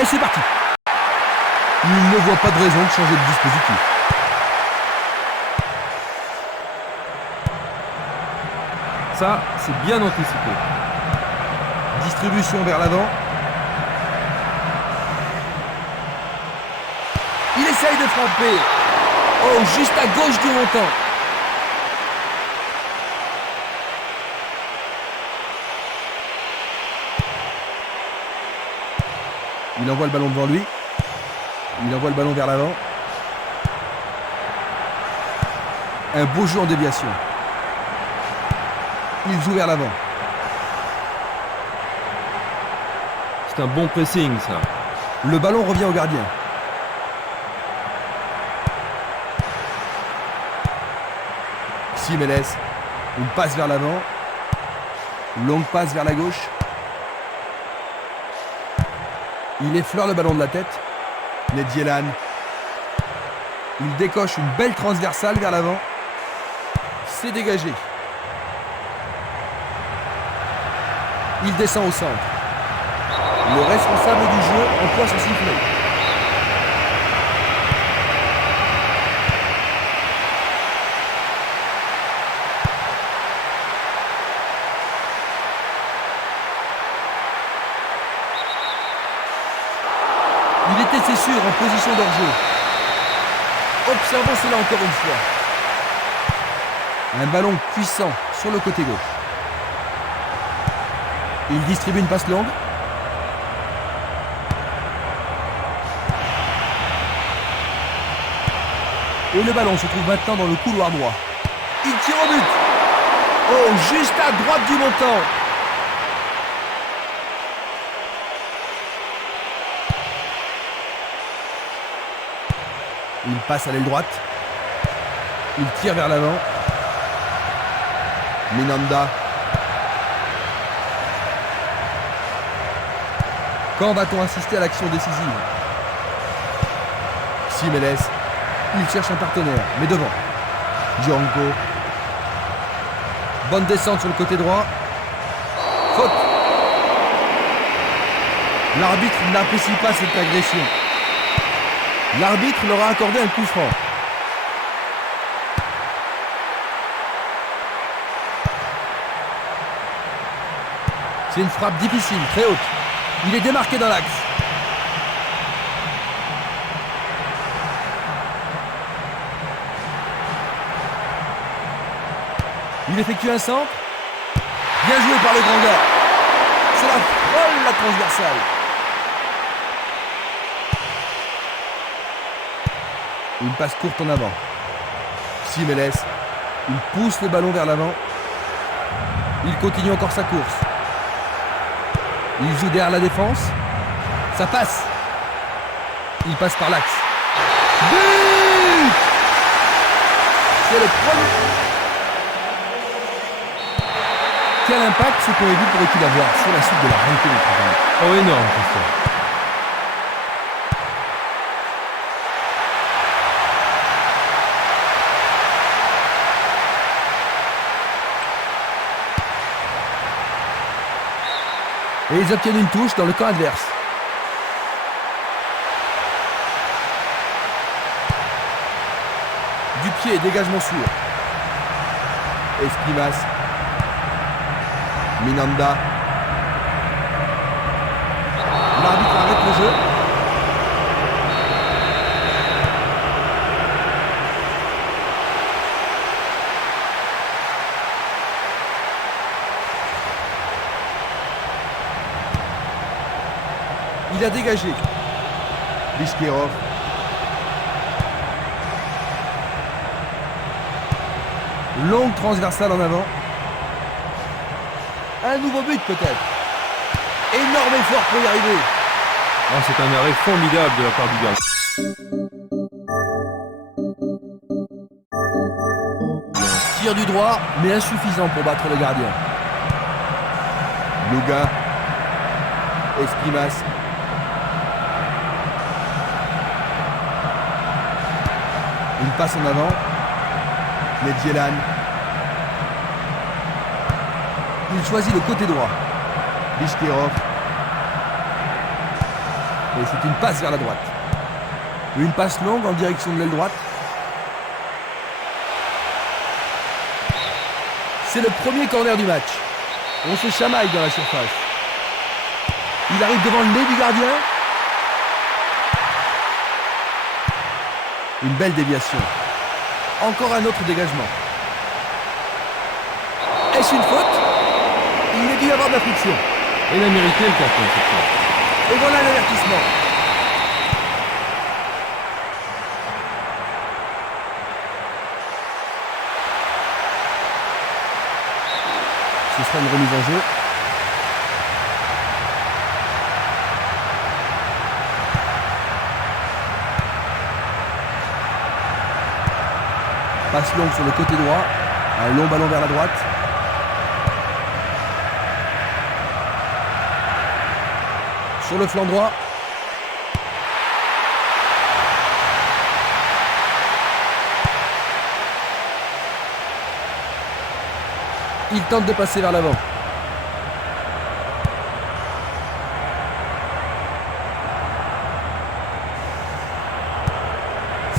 Et c'est parti. Il ne voit pas de raison de changer de dispositif. Ça, c'est bien anticipé. Distribution vers l'avant. Il essaye de frapper. Oh, juste à gauche du montant. Il envoie le ballon devant lui. Il envoie le ballon vers l'avant. Un beau jeu en déviation. Il joue vers l'avant. C'est un bon pressing, ça. Le ballon revient au gardien. Simeles. Une passe vers l'avant. Longue passe vers la gauche. Il effleure le ballon de la tête. Nedjelan. Il décoche une belle transversale vers l'avant. C'est dégagé. Il descend au centre. Le responsable du jeu emploie son sifflet. Il était, c'est sûr, en position d'hors-jeu. Observons cela encore une fois. Un ballon puissant sur le côté gauche. Il distribue une passe longue. Et le ballon se trouve maintenant dans le couloir droit. Il tire au but. Oh, juste à droite du montant. Il passe à l'aile droite. Il tire vers l'avant. Minanda. Quand va-t-on assister à l'action décisive? Simeles. Il cherche un partenaire, mais devant. Dioranko. Bonne descente sur le côté droit. Faute. L'arbitre n'apprécie pas cette agression. L'arbitre leur a accordé un coup franc. C'est une frappe difficile, très haute. Il est démarqué dans l'axe. Il effectue un centre. Bien joué par le grand gars. C'est la folle, la transversale. Une passe courte en avant. Simeles. Il pousse le ballon vers l'avant. Il continue encore sa course. Il joue derrière la défense. Ça passe. Il passe par l'axe. But! C'est le premier. Quel impact ce qu'on a vu pourrait-il avoir sur la suite de la rencontre? Oh, énorme, Christophe. Et ils obtiennent une touche dans le camp adverse. Du pied, dégagement sûr. Esprimas. Minanda. L'arbitre arrête le jeu. Il a dégagé. Bishkerov. Longue transversale en avant. Un nouveau but peut-être. Énorme effort pour y arriver. Oh, c'est un arrêt formidable de la part du gardien. Tir du droit, mais insuffisant pour battre le gardien. Luga. Esprimas. Une passe en avant. Nedjelan. Il choisit le côté droit. Bishkerov. Et c'est une passe vers la droite. Une passe longue en direction de l'aile droite. C'est le premier corner du match. On se chamaille dans la surface. Il arrive devant le nez du gardien. Une belle déviation. Encore un autre dégagement. Est-ce une faute? Il est dû y avoir de la friction. Et il a mérité le carton cette fois. Et voilà l'avertissement. Ce sera une remise en jeu. Passe longue sur le côté droit. Un long ballon vers la droite. Sur le flanc droit. Il tente de passer vers l'avant.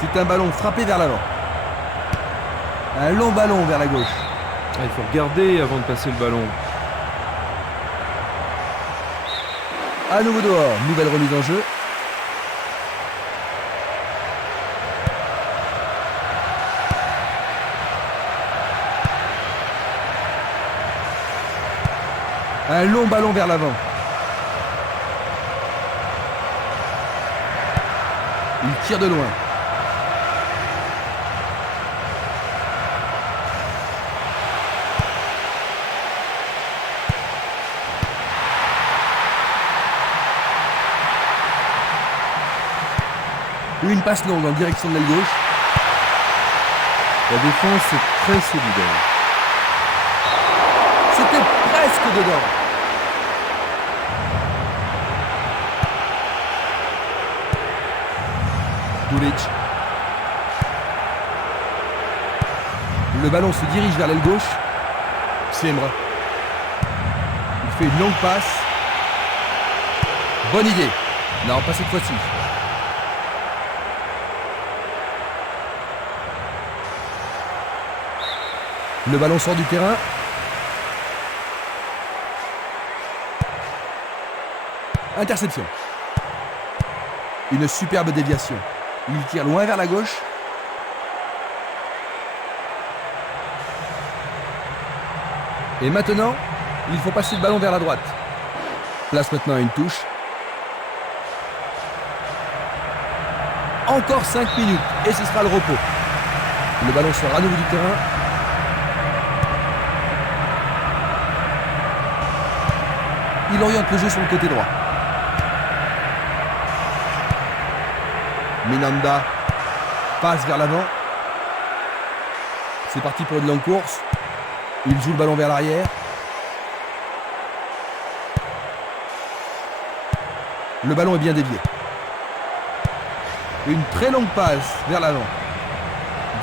C'est un ballon frappé vers l'avant. Un long ballon vers la gauche. Ah, il faut regarder avant de passer le ballon. À nouveau dehors, nouvelle remise en jeu. Un long ballon vers l'avant. Il tire de loin. Une passe longue en direction de l'aile gauche. La défense est très solidaire. C'était presque dedans. Dulic. Le ballon se dirige vers l'aile gauche. Semra. Il fait une longue passe. Bonne idée. Non, pas cette fois-ci. Le ballon sort du terrain. Interception. Une superbe déviation. Il tire loin vers la gauche. Et maintenant, il faut passer le ballon vers la droite. Place maintenant à une touche. Encore 5 minutes et ce sera le repos. Le ballon sort à nouveau du terrain. Il oriente le jeu sur le côté droit. Minanda passe vers l'avant. C'est parti pour une longue course. Il joue le ballon vers l'arrière. Le ballon est bien dévié. Une très longue passe vers l'avant.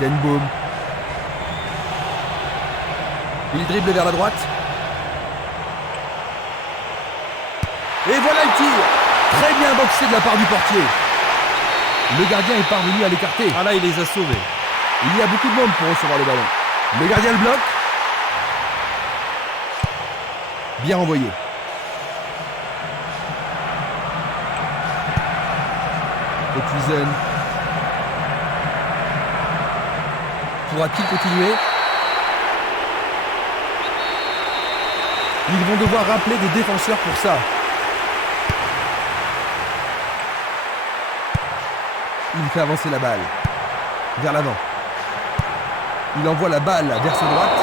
Denboom. Il dribble vers la droite. Et voilà le tir. Très bien boxé de la part du portier. Le gardien est parvenu à l'écarter. Ah là, il les a sauvés. Il y a beaucoup de monde pour recevoir le ballon. Le gardien le bloque. Bien renvoyé. Otuizen. Pourra-t-il continuer? Ils vont devoir rappeler des défenseurs pour ça. Il fait avancer la balle vers l'avant. Il envoie la balle vers sa droite.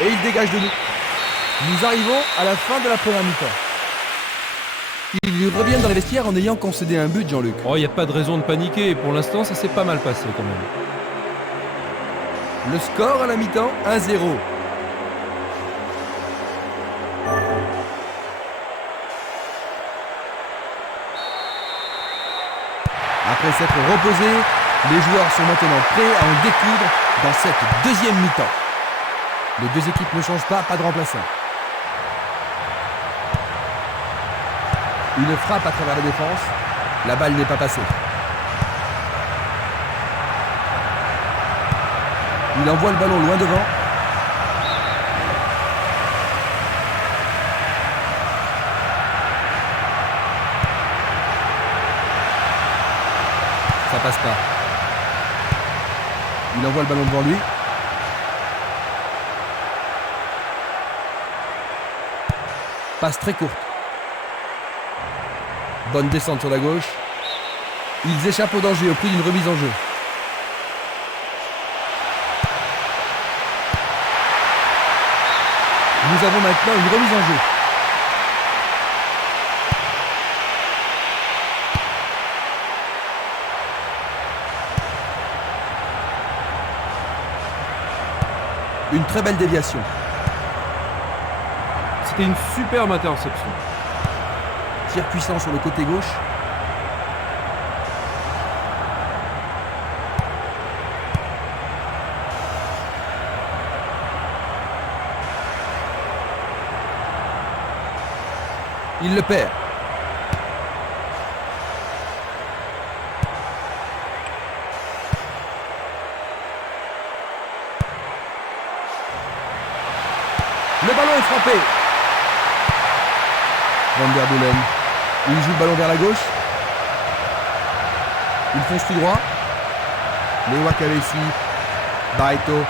Et il dégage de nous. Nous arrivons à la fin de la première mi-temps. Ils reviennent dans les vestiaires en ayant concédé un but, Jean-Luc. Oh, il n'y a pas de raison de paniquer. Pour l'instant, ça s'est pas mal passé quand même. Le score à la mi-temps, 1-0. Après s'être reposés, les joueurs sont maintenant prêts à en découdre dans cette deuxième mi-temps. Les deux équipes ne changent pas de remplaçant. Une frappe à travers la défense. La balle n'est pas passée. Il envoie le ballon loin devant. Ça passe pas. Il envoie le ballon devant lui. Passe très courte. Bonne descente sur la gauche. Ils échappent au danger au prix d'une remise en jeu. Nous avons maintenant une remise en jeu. Une très belle déviation. C'était une superbe interception. Tir puissant sur le côté gauche. Il le perd. Le ballon est frappé. Van der Beulen. Il joue le ballon vers la gauche. Il fonce tout droit. Léo Akavesi. Barreto.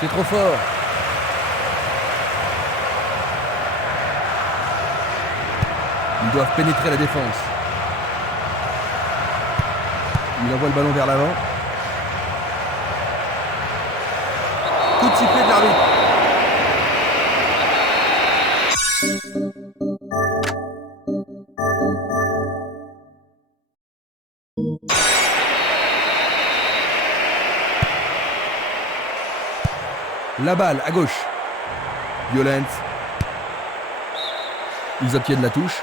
C'est trop fort. Ils doivent pénétrer la défense. Il envoie le ballon vers l'avant. Coup de sifflet de l'arbitre. La balle à gauche. Violence. Ils obtiennent la touche.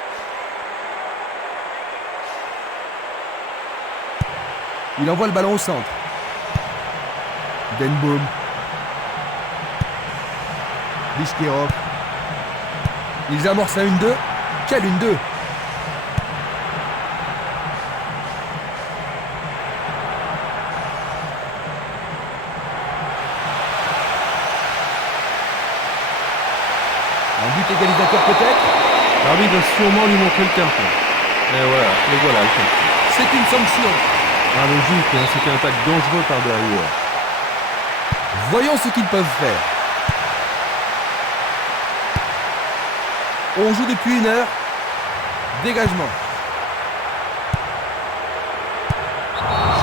Il envoie le ballon au centre. Denboom. Vishkerov. Ils amorcent un 1-2. Quel 1-2! Un but égalisateur peut-être. L'arbitre va sûrement lui montrer le carton. Et voilà, le carton. C'est une sanction. Ah, logique, hein, c'était un tacle dangereux par derrière. Voyons ce qu'ils peuvent faire. On joue depuis 1 heure. Dégagement.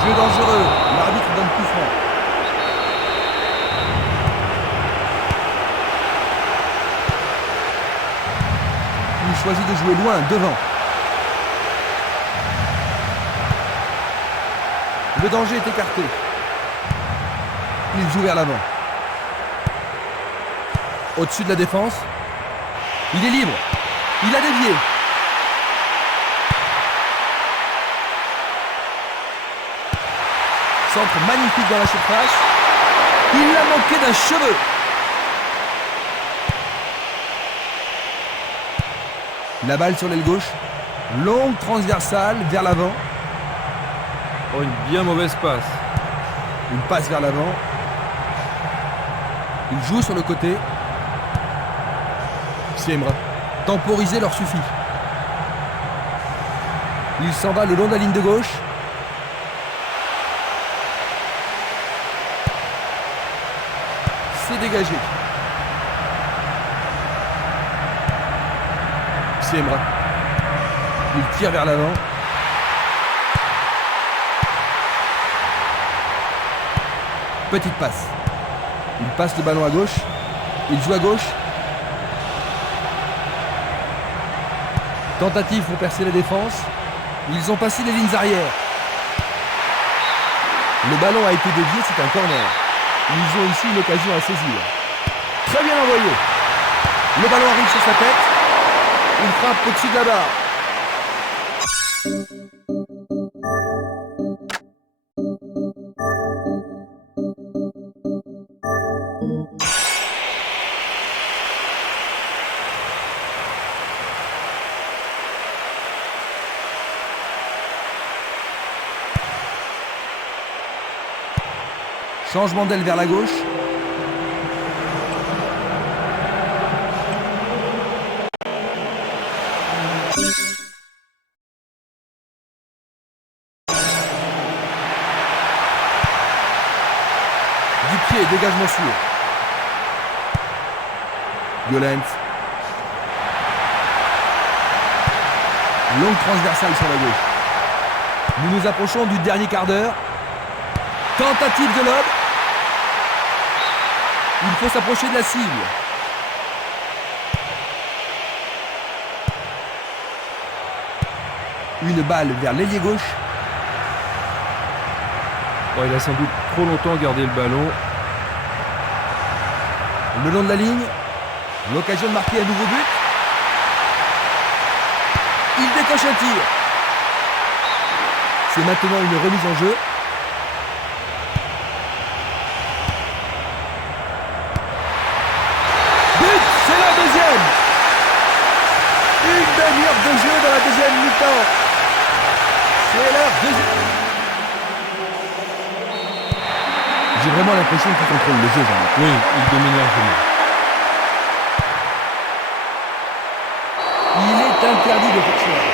Jeu dangereux. L'arbitre donne coup franc. Il choisit de jouer loin, devant. Le danger est écarté. Il joue vers l'avant. Au-dessus de la défense. Il est libre. Il a dévié. Centre magnifique dans la surface. Il l'a manqué d'un cheveu. La balle sur l'aile gauche. Longue transversale vers l'avant. Oh, une bien mauvaise passe. Une passe vers l'avant. Il joue sur le côté. Siemra. Temporiser leur suffit. Il s'en va le long de la ligne de gauche. C'est dégagé. Siemra. Il tire vers l'avant. Petite passe. Il passe le ballon à gauche. Il joue à gauche. Tentative pour percer la défense. Ils ont passé les lignes arrière. Le ballon a été dévié, c'est un corner. Ils ont ici une occasion à saisir. Très bien envoyé. Le ballon arrive sur sa tête. Il frappe au-dessus de la barre. Changement d'aile vers la gauche. Du pied, dégagement sûr. Violent. Longue transversale sur la gauche. Nous nous approchons du dernier quart d'heure. Tentative de lob. Il faut s'approcher de la cible. Une balle vers l'ailier gauche. Bon, il a sans doute trop longtemps gardé le ballon. Le long de la ligne. L'occasion de marquer un nouveau but. Il décoche un tir. C'est maintenant une remise en jeu. But, c'est la deuxième. Une demi-heure de jeu dans la deuxième mi-temps. C'est la deuxième. J'ai vraiment l'impression qu'il contrôle le jeu, Jean. Oui, il domine largement. Il est interdit de poursuivre.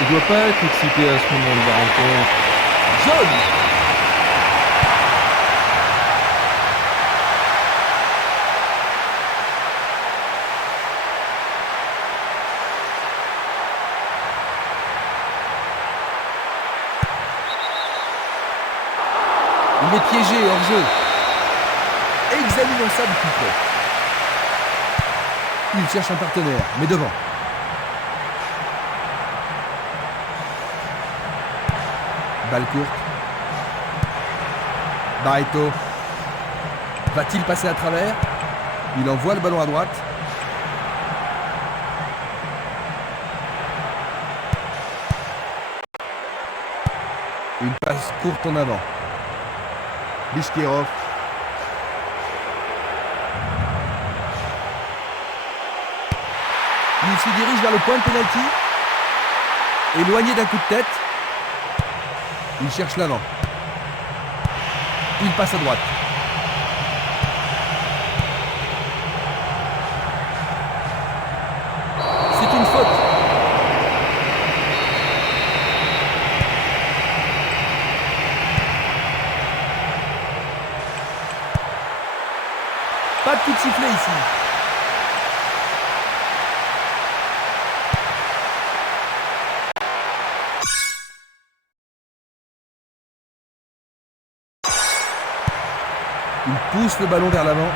Il doit pas être excité à ce moment de la rencontre. Jaune. Il est piégé hors jeu. Examinons ça de plus près. Il cherche un partenaire, mais devant. Balle courte. Barreto. Va-t-il passer à travers? Il envoie le ballon à droite. Une passe courte en avant. Bishkirov. Il se dirige vers le point de pénalty. Éloigné d'un coup de tête. Il cherche l'avant. Il passe à droite. C'est une faute. Pas de coup de sifflet ici. Il pousse le ballon vers l'avant.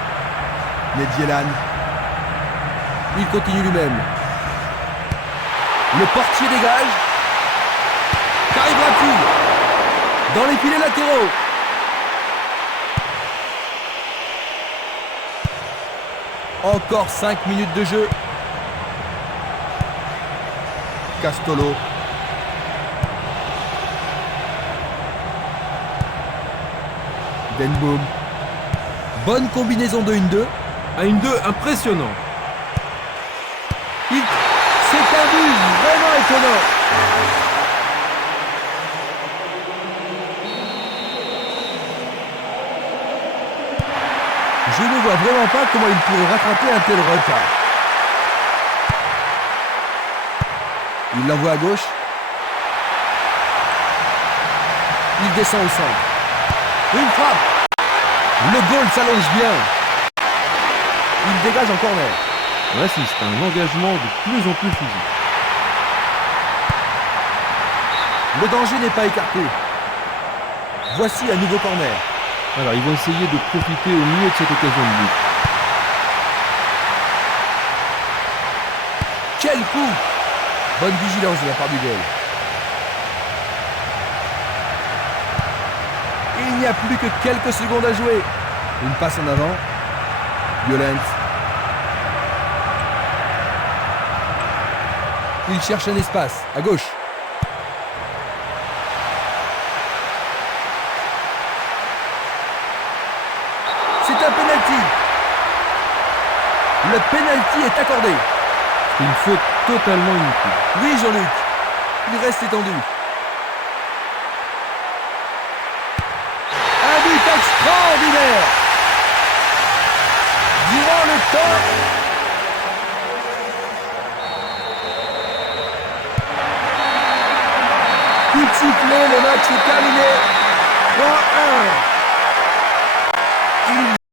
Nedjelan. Il continue lui-même. Le portier dégage. Qu'arrivera-t-il dans les filets latéraux? Encore 5 minutes de jeu. Castolo. Denboom. Bonne combinaison de 1-2. À 1-2 impressionnant. C'est un but vraiment étonnant. Je ne vois vraiment pas comment il pourrait rattraper un tel retard. Il l'envoie à gauche. Il descend au centre. Une frappe. Le goal s'allonge bien. Il dégage en corner. On assiste à un engagement de plus en plus physique. Le danger n'est pas écarté. Voici un nouveau corner. Alors, ils vont essayer de profiter au mieux de cette occasion de but. Quel coup! Bonne vigilance de la part du goal. Il n'y a plus que quelques secondes à jouer. Une passe en avant. Violent. Il cherche un espace, à gauche. C'est un penalty. Le penalty est accordé. Une faute totalement inutile. Oui, Jean-Luc. Il reste étendu. Un but extraordinaire. mi-temps. Coup de sifflet, le match est terminé. 3-1.